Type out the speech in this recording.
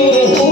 Oh, oh, oh.